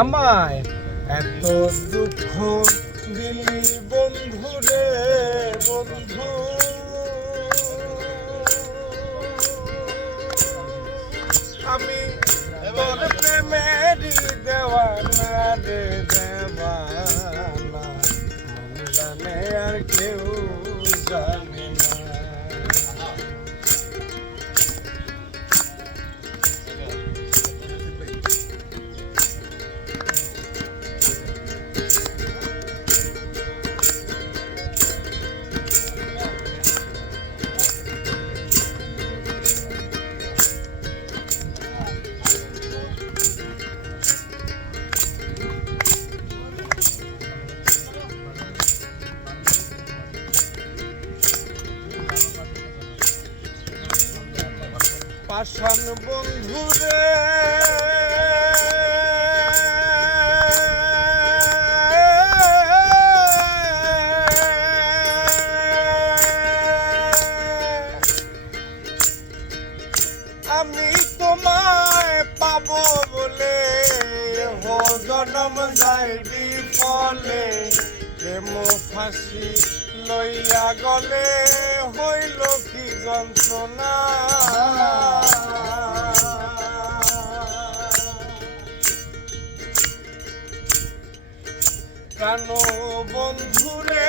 আমায় এত দুঃখ দিলি বন্ধু রে বন্ধু। আমি তোর প্রেমের দেওয়ানা রে দেওয়ানা। জানে আর কেউ জানে পাষাণ বন্ধু রে। আমি তোমায় পাবো বলে জনম যাইবি ফলে। প্রেম ফাঁসি লইয়া গলে হইল কি যন্ত্রণা? প্রাণ বন্ধুরে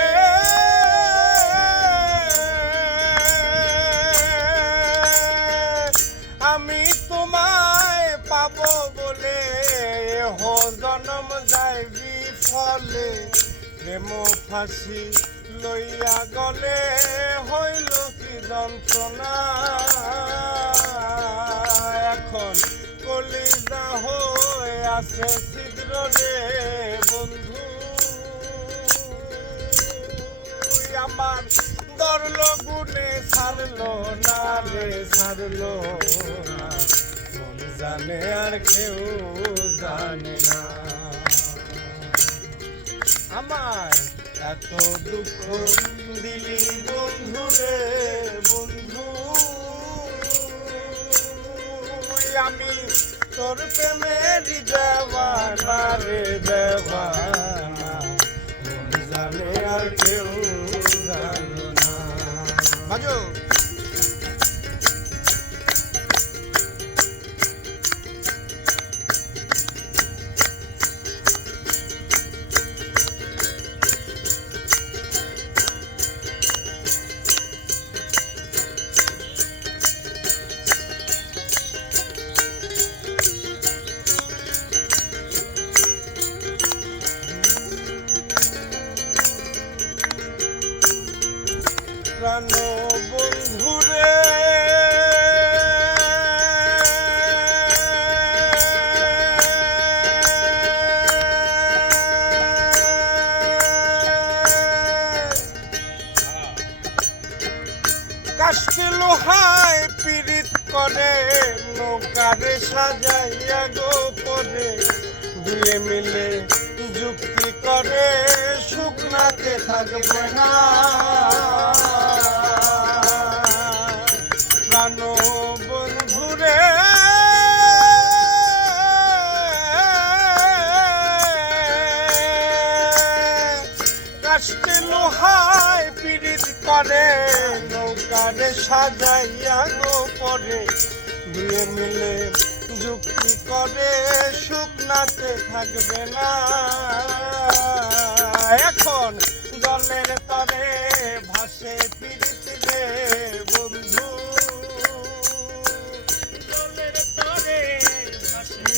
আমি তোমায় পাবো বলে হো জনম যাইবি ফলে প্রেম ফাঁসি লইয়া গলে হইল কি যন্ত্রণা? এখন কলিজা হয়ে আছে ছিদ্র রে। গুনে ছাড়লো না রে ছাড়লো না। জানে আর কেউ জানে না। আমার এত দুঃখ দিলি বন্ধু রে, বন্ধু। আমি তোর প্রেমের দেওয়ানা রে দেওয়ানা। জানে বাজো প্রাণ করে, নৌকারে সাজাইয়া গো গোপনে দুয়ে মিলে যুক্তি করে, শুকনাতে থাকবে না। লোহায় পীড়িত করে, নৌকারে সাজাইয়া গোপরে দুয়ে মিলে যুক্তি করে, শুকনাতে থাকবে না। এখন জলের তরে ভাসে পীড়িত বন্ধু। জলের তরে ভাসে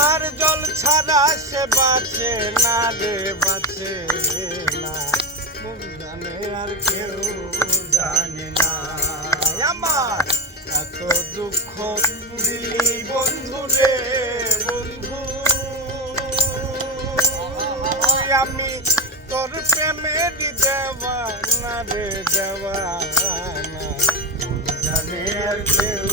আর জল ছাড়া সে বাঁচে না রে, বাঁচে না। জানে আর কেউ জানে না এত দুঃখ দিলি বন্ধু রে বন্ধু আমি তোর প্রেমের দেওয়ানা রে দেওয়ানা জানে আর কেউ